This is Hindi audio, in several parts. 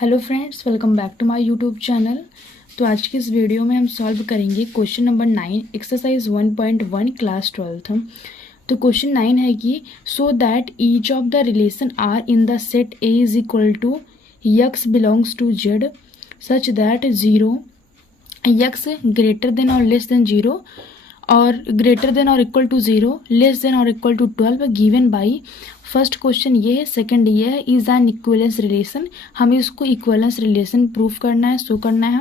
Hello friends, welcome back to my YouTube channel. तो आज की इस वीडियो में हम सॉल्व करेंगे question number 9 exercise 1.1 class 12th। तो क्वेश्चन 9 है कि so that each of the relation are in the set A is equal to x belongs to Z such that 0 x greater than और लेस देन 0 और ग्रेटर देन और इक्वल टू 0 लेस देन और equal to 12 given by. First question ये है, सेकंड ये है इज एन इक्विवेलेंस रिलेशन। हमें इसको इक्विवेलेंस रिलेशन प्रूफ करना है, शो करना है।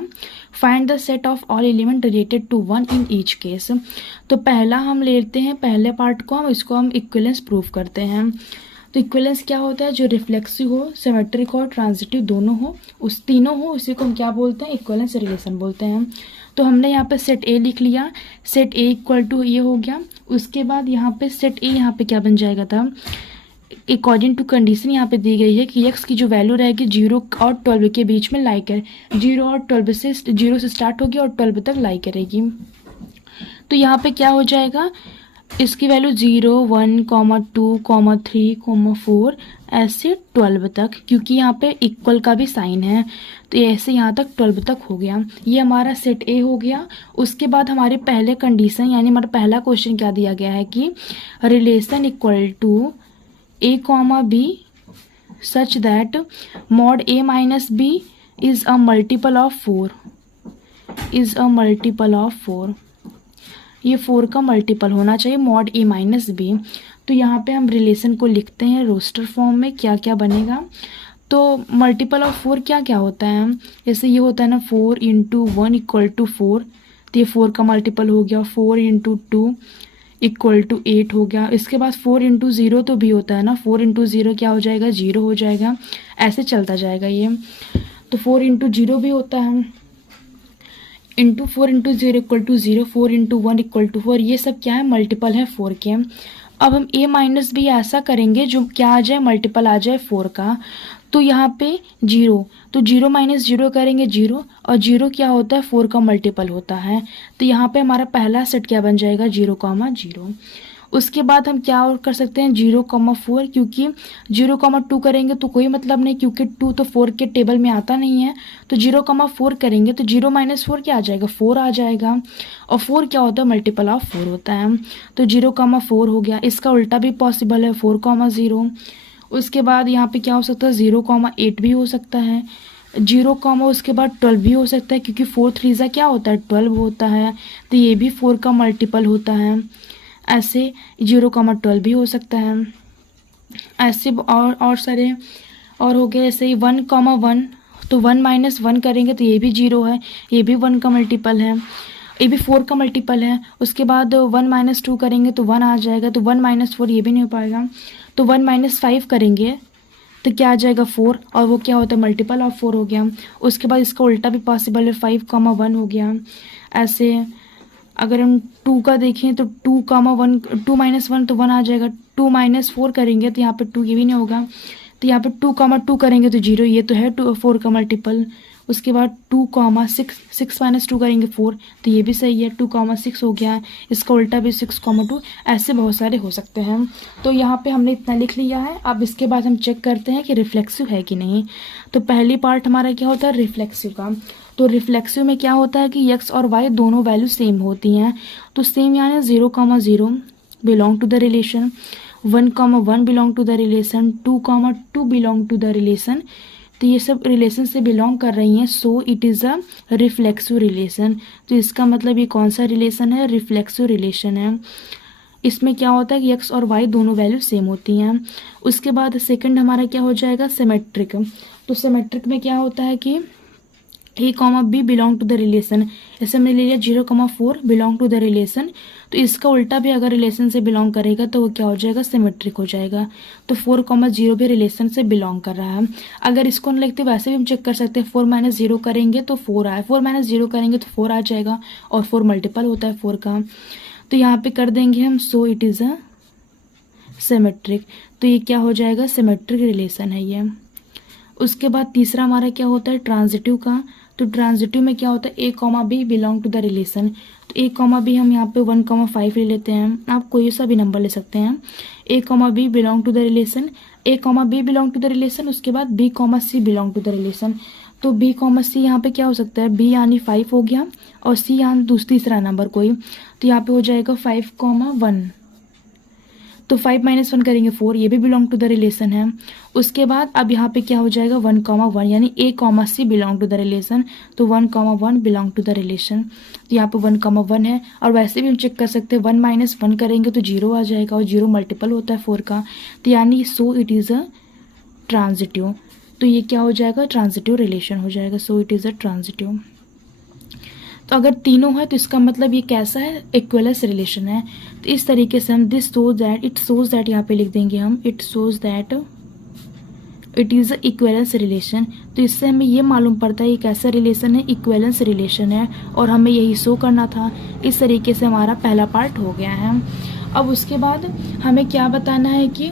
Find the set of all element related to one in each case. तो पहला हम लेते हैं, पहले पार्ट को इसको हम इक्विवेलेंस प्रूफ करते हैं। तो इक्विवेलेंस क्या होता है? जो रिफ्लेक्सिव हो, सिमेट्रिक हो, ट्रांजिटिव दोनों हो, उस तीनों हो, उसी को हम क्या बोलते हैं? इक्विवेलेंस रिलेशन बोलते हैं। तो हमने यहाँ पे सेट ए लिख लिया, सेट ए इक्वल टू ये हो गया। उसके बाद यहाँ पे सेट ए यहाँ पे क्या बन जाएगा था? अकॉर्डिंग टू कंडीशन यहाँ पे दी गई है कि एक्स की जो वैल्यू रहेगी 0 और 12 के बीच में लाई करे, 0 और 12 से 0 से स्टार्ट होगी और 12 तक लाई करेगी। तो यहाँ पे क्या हो जाएगा? इसकी वैल्यू 0, 1, 2, 3, 4 ऐसे 12 तक, क्योंकि यहाँ पे इक्वल का भी साइन है तो ऐसे यहाँ तक 12 तक हो गया। ये हमारा सेट ए हो गया। उसके बाद हमारे पहले कंडीशन यानी हमारा पहला क्वेश्चन क्या दिया गया है कि relation equal to A comma B such that mod A minus B is a multiple of 4 is a multiple of 4। ये 4 का मल्टीपल होना चाहिए मॉड ए माइनस बी। तो यहाँ पे हम रिलेशन को लिखते हैं रोस्टर फॉर्म में, क्या क्या बनेगा। तो मल्टीपल ऑफ 4 क्या क्या होता है? जैसे ये होता है ना 4 इंटू 1 इक्वल टू 4, तो ये 4 का मल्टीपल हो गया। 4 इंटू 2 इक्वल टू 8 हो गया। इसके बाद 4 इंटू 0 तो भी होता है ना, 4 इंटू 0 क्या हो जाएगा? 0 हो जाएगा। ऐसे चलता जाएगा ये। तो 4 इंटू 0 भी होता है, into 4 into 0 equal to 0, 4 into 1 equal to 4। ये सब क्या है? मल्टीपल है 4 के। अब हम a माइनस बी ऐसा करेंगे जो क्या आ जाए? मल्टीपल आ जाए 4 का। तो यहाँ पे 0, तो 0 माइनस 0 करेंगे 0, और 0 क्या होता है? 4 का मल्टीपल होता है। तो यहाँ पे हमारा पहला सेट क्या बन जाएगा? 0, 0। उसके बाद हम क्या और कर सकते हैं? 0, 4, क्योंकि 0, 2 करेंगे तो कोई मतलब नहीं, क्योंकि 2 तो 4 के टेबल में आता नहीं है। तो 0, 4 करेंगे तो 0 माइनस 4 क्या आ जाएगा? 4 आ जाएगा। और 4 क्या होता है? मल्टीपल ऑफ 4 होता है। तो 0, 4 हो गया। इसका उल्टा भी पॉसिबल है, 4, 0। उसके बाद यहाँ पे क्या हो सकता है? 0, 8 भी हो सकता है। 0, उसके बाद 12 भी हो सकता है, क्योंकि 4 3 क्या होता है? 12 होता है। तो ये भी 4 का मल्टीपल होता है। ऐसे 0, 12 भी हो सकता है। ऐसे और सारे और हो गए। जैसे 1, 1, तो 1 माइनस 1 करेंगे तो ये भी 0 है, ये भी 1 का मल्टीपल है, ये भी 4 का मल्टीपल है। उसके बाद 1 माइनस 2 करेंगे तो 1 आ जाएगा, तो 1 माइनस 4 ये भी नहीं हो पाएगा। तो 1 माइनस 5 करेंगे तो क्या आ जाएगा? 4, और वो क्या होता है? मल्टीपल ऑफ 4 हो गया। उसके बाद इसका उल्टा भी पॉसिबल है, 5, 1 हो गया। ऐसे अगर हम 2 का देखें तो 2, 1, 2 माइनस 1 तो 1 आ जाएगा। 2 माइनस 4 करेंगे तो यहाँ पे 2 ये भी नहीं होगा। तो यहाँ पे 2, 2 करेंगे तो 0, ये तो है 4 का मल्टीपल। उसके बाद 2, 6, 6 माइनस 2 करेंगे 4, तो ये भी सही है, 2, 6 हो गया। इसका उल्टा भी 6, 2। ऐसे बहुत सारे हो सकते हैं। तो यहाँ पे हमने इतना लिख लिया है। अब इसके बाद हम चेक करते हैं कि रिफ्लेक्सिव है कि नहीं। तो पहली पार्ट हमारा क्या होता है? रिफ्लेक्सिव का। तो रिफ्लेक्सिव में क्या होता है कि एक्स और वाई दोनों वैल्यू सेम होती हैं। तो सेम यानी 0, 0 belong to the relation, 1, 1 belong to the relation, 2, 2 belong to the relation. तो ये सब रिलेशन से बिलोंग कर रही हैं, so it is a reflexive relation. तो इसका मतलब ये कौन सा रिलेशन है? रिफ्लेक्सिव रिलेशन है। इसमें क्या होता है कि एक्स और वाई दोनों वैल्यू सेम होती हैं। उसके बाद सेकंड हमारा क्या हो जाएगा? सिमेट्रिक। तो सिमेट्रिक में क्या होता है कि A comma B belong to the relation. ऐसे हमने ले लिया 0, 4 बिलोंग टू द रिलेशन, तो इसका उल्टा भी अगर रिलेशन से बिलोंग करेगा तो वो क्या हो जाएगा? सिमेट्रिक हो जाएगा। तो 4, 0 भी रिलेशन से बिलोंग कर रहा है। अगर इसको नहीं लिखते वैसे भी हम चेक कर सकते हैं, 4 माइनस 0 करेंगे तो 4 आए, 4 माइनस 0 करेंगे तो 4 आ जाएगा, और 4 मल्टीपल होता है 4 का। तो यहाँ पे कर देंगे हम, सो इट इज़ अ सिमेट्रिक। तो ये क्या हो जाएगा? सिमेट्रिक रिलेशन है ये। उसके बाद तीसरा हमारा क्या होता है? ट्रांजिटिव का। तो ट्रांजिटिव में क्या होता है? A comma B belong to the relation. तो ए कॉमा बी हम यहाँ पे 1, 5 ले लेते हैं, आप कोई सा भी नंबर ले सकते हैं। A comma B belong to the relation, A comma B belong to the relation, उसके बाद B comma C belong to the relation. तो बी कॉमा सी यहाँ पे क्या हो सकता है, बी यानी 5 हो गया और सी यानी तीसरा नंबर कोई, तो यहाँ पे हो जाएगा 5,1। तो 5 - 1 करेंगे 4, ये भी बिलोंग टू द रिलेशन है। उसके बाद अब यहाँ पे क्या हो जाएगा 1,1 यानी A comma C belong to the relation, तो 1,1 बिलोंग टू द रिलेशन। तो यहाँ पे 1,1 है। और वैसे भी हम चेक कर सकते हैं 1 - 1 करेंगे तो 0 आ जाएगा और 0 मल्टीपल होता है 4 का, तो यानी सो इट इज़ अ ट्रांजिटिव। तो ये क्या हो जाएगा, ट्रांजिटिव रिलेशन हो जाएगा, सो इट इज़ अ ट्रांजिटिव। तो अगर तीनों है तो इसका मतलब ये कैसा है, इक्विवेलेंस रिलेशन है। तो इस तरीके से हम this shows that, it shows that यहाँ पे लिख देंगे हम, it shows that it is a equivalence relation. तो इससे हमें ये मालूम पड़ता है ये कैसा रिलेशन है, इक्विवेलेंस रिलेशन है, और हमें यही शो करना था। इस तरीके से हमारा पहला पार्ट हो गया है। अब उसके बाद हमें क्या बताना है कि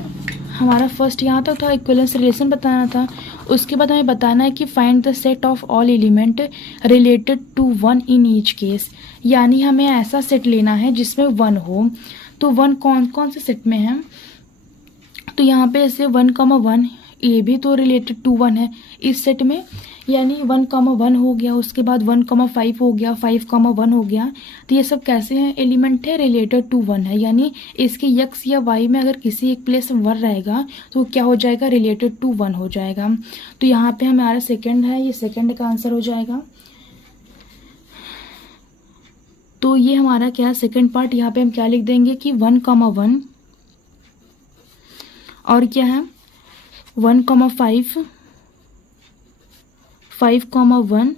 हमारा फर्स्ट यहाँ तक था इक्विवेलेंस रिलेशन बताना था। उसके बाद हमें बताना है कि find the set of all element related to 1 in each case, यानी हमें ऐसा सेट लेना है जिसमें 1 हो। तो 1 कौन कौन से सेट में है, तो यहाँ पे ऐसे 1,1 ये भी तो रिलेटेड टू 1 है इस सेट में, यानी 1,1 हो गया। उसके बाद 1,5 हो गया, 5,1 हो गया। तो ये सब कैसे हैं, एलिमेंट है रिलेटेड टू 1 है, यानी इसके x या y में अगर किसी एक प्लेस में 1 रहेगा तो क्या हो जाएगा, रिलेटेड टू 1 हो जाएगा। तो यहाँ पे हमारा सेकंड है, ये सेकंड का आंसर हो जाएगा। तो ये हमारा क्या है, सेकंड पार्ट। यहाँ पे हम क्या लिख देंगे कि 1,1 और क्या है 1,5, 5,1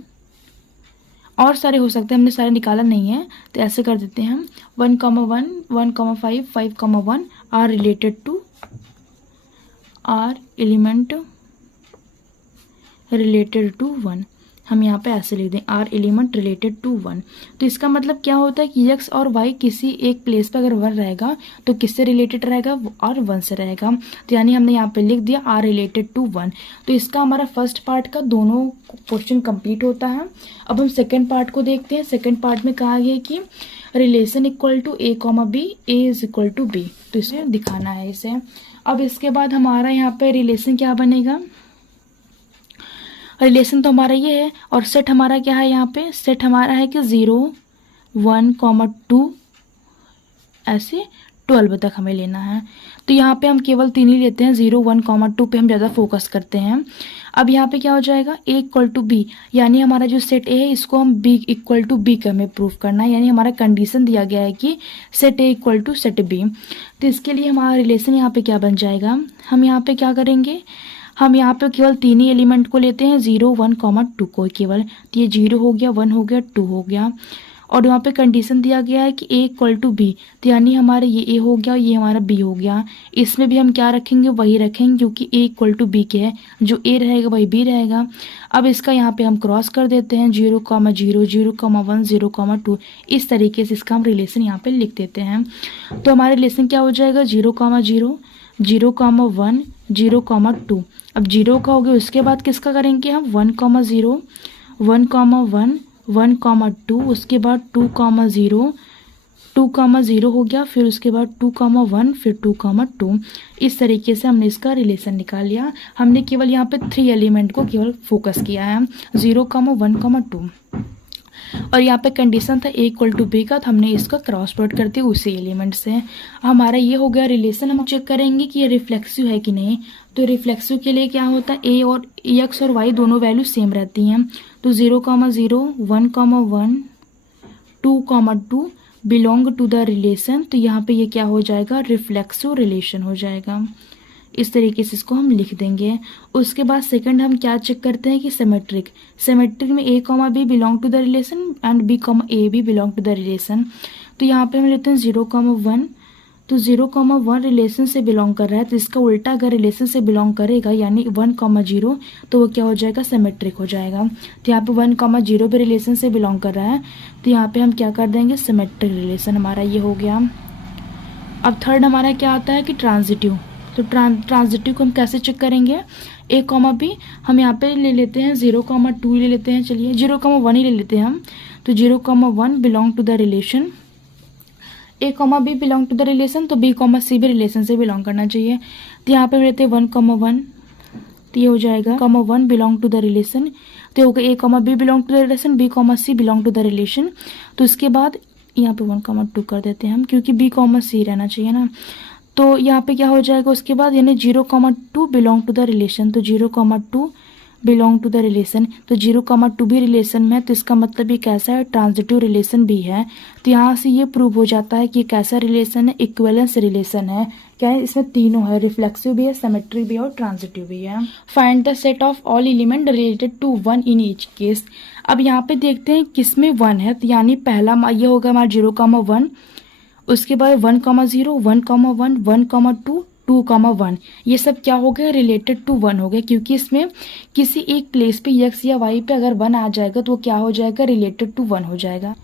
और सारे हो सकते हैं, हमने सारे निकाला नहीं है तो ऐसे कर देते हैं हम 1,1, 1,5, 5,1 are related to, are element related to 1। हम यहाँ पे ऐसे लिख दें आर एलिमेंट रिलेटेड टू 1। तो इसका मतलब क्या होता है कि x और y किसी एक प्लेस पर अगर 1 रहेगा तो किससे रिलेटेड रहेगा, और 1 से रहेगा। तो यानी हमने यहाँ पे लिख दिया आर रिलेटेड टू 1। तो इसका हमारा फर्स्ट पार्ट का दोनों क्वेश्चन कंप्लीट होता है। अब हम सेकेंड पार्ट को देखते हैं। सेकेंड पार्ट में कहा गया कि relation equal to A comma B, A is equal to B, तो इसे दिखाना है इसे। अब इसके बाद हमारा यहाँ पे रिलेशन क्या बनेगा, रिलेशन तो हमारा ये है और सेट हमारा क्या है, यहाँ पे सेट हमारा है कि 0, 1, 2 ऐसे 12 तक हमें लेना है। तो यहाँ पे हम केवल 3 ही लेते हैं, 0, 1, 2 पे हम ज़्यादा फोकस करते हैं। अब यहाँ पे क्या हो जाएगा, ए इक्वल टू बी, यानी हमारा जो सेट ए है इसको हम बी इक्वल टू बी का हमें प्रूफ करना है, यानी हमारा कंडीशन दिया गया है कि set A equal to set B. तो इसके लिए हमारा रिलेशन यहाँ पे क्या बन जाएगा, हम यहाँ पे क्या करेंगे, हम यहाँ पे केवल 3 ही एलिमेंट को लेते हैं, 0, 1, 2 को केवल। तो ये 0 हो गया, 1 हो गया, 2 हो गया, और यहाँ पे कंडीशन दिया गया है कि ए इक्वल टू बी, तो यानी हमारे ये ए हो गया, ये हमारा बी हो गया। इसमें भी हम क्या रखेंगे, वही रखेंगे क्योंकि ए इक्वल टू बी के है, जो ए रहेगा वही बी रहेगा। अब इसका यहाँ पे हम क्रॉस कर देते हैं 0, 0, 0,1, 0,2, इस तरीके से इसका हम रिलेशन यहाँ पे लिख देते हैं। तो हमारा रिलेशन क्या हो जाएगा, 0, 0, 0,1, 0,2। अब 0 का हो गया, उसके बाद किसका करेंगे हम 1,0, 1,1, 1,2, उसके बाद 2,0, 2,0 हो गया, फिर उसके बाद 2,1, फिर 2,2। इस तरीके से हमने इसका रिलेशन निकाल लिया। हमने केवल यहाँ पे 3 एलिमेंट को केवल फोकस किया है, 0, 1, 2, और यहाँ पे कंडीशन था ए इक्वल टू बी का, तो हमने इसका क्रॉस प्रोडक्ट करते हुए उसी एलिमेंट से हमारा ये हो गया रिलेशन। हम चेक करेंगे कि ये रिफ्लेक्सिव है कि नहीं। तो रिफ्लेक्सिव के लिए क्या होता है, ए और एक्स और वाई दोनों वैल्यू सेम रहती हैं। तो 0, 0, 1,1, 2,2 बिलोंग टू द रिलेशन। तो यहाँ पे ये क्या हो जाएगा, रिफ्लेक्सिव रिलेशन हो जाएगा। इस तरीके से इसको हम लिख देंगे। उसके बाद सेकंड हम क्या चेक करते हैं कि सिमेट्रिक, सिमेट्रिक में A comma B belong to the relation and B comma A भी बिलोंग टू द रिलेशन। तो यहाँ पे हम लेते हैं 0, 1, तो 0, 1 रिलेशन से बिलोंग कर रहा है, तो इसका उल्टा अगर रिलेशन से बिलोंग करेगा यानी 1, 0, तो वो क्या हो जाएगा, सिमेट्रिक हो जाएगा। तो यहाँ पे 1, 0 भी रिलेशन से बिलोंग कर रहा है, तो यहाँ पे हम क्या कर देंगे, सिमेट्रिक रिलेशन हमारा ये हो गया। अब थर्ड हमारा क्या आता है कि ट्रांजिटिव। तो ट्रांजिटिव को हम कैसे चेक करेंगे, ए कॉमा बी हम यहाँ पे ले लेते हैं 0, 2 ले लेते हैं, चलिए 0, 1 ही ले लेते हैं हम। तो 0, 1 belong to the relation A comma B belong to the relation, तो बी कॉमा सी भी रिलेशन से बिलोंग करना चाहिए। तो यहाँ पे रहते हैं 1,1, तो ये हो जाएगा 1 बिलोंग टू द रिलेशन। तो हो गया A comma B belong to the relation, B comma C belong to the relation. तो इसके बाद यहाँ पे 1,2 कर देते हैं हम, क्योंकि बी कॉमा सी रहना चाहिए ना। तो यहाँ पे क्या हो जाएगा उसके बाद, यानी 0,2 बिलोंग टू द रिलेशन, तो 0,2 बिलोंग टू द रिलेशन। तो 0,2 भी रिलेशन में है, तो इसका मतलब ये कैसा है, ट्रांजिटिव रिलेशन भी है। तो यहाँ से ये प्रूव हो जाता है कि कैसा रिलेशन है, इक्विवेलेंस रिलेशन है। क्या है, इसमें तीनों है, रिफ्लेक्सिव भी है, सिमेट्रिक भी है और ट्रांजिटिव भी है। Find the set of all element related to 1 in each case. अब यहाँ पे देखते हैं किसमें 1 है, तो यानी पहला ये होगा हमारा 0,1, उसके बाद 1,0, 1,1, 1,2, 2,1, ये सब क्या हो गया, रिलेटेड टू 1 हो गया, क्योंकि इसमें किसी एक प्लेस पे x या y पे अगर 1 आ जाएगा तो वो क्या हो जाएगा, रिलेटेड टू 1 हो जाएगा।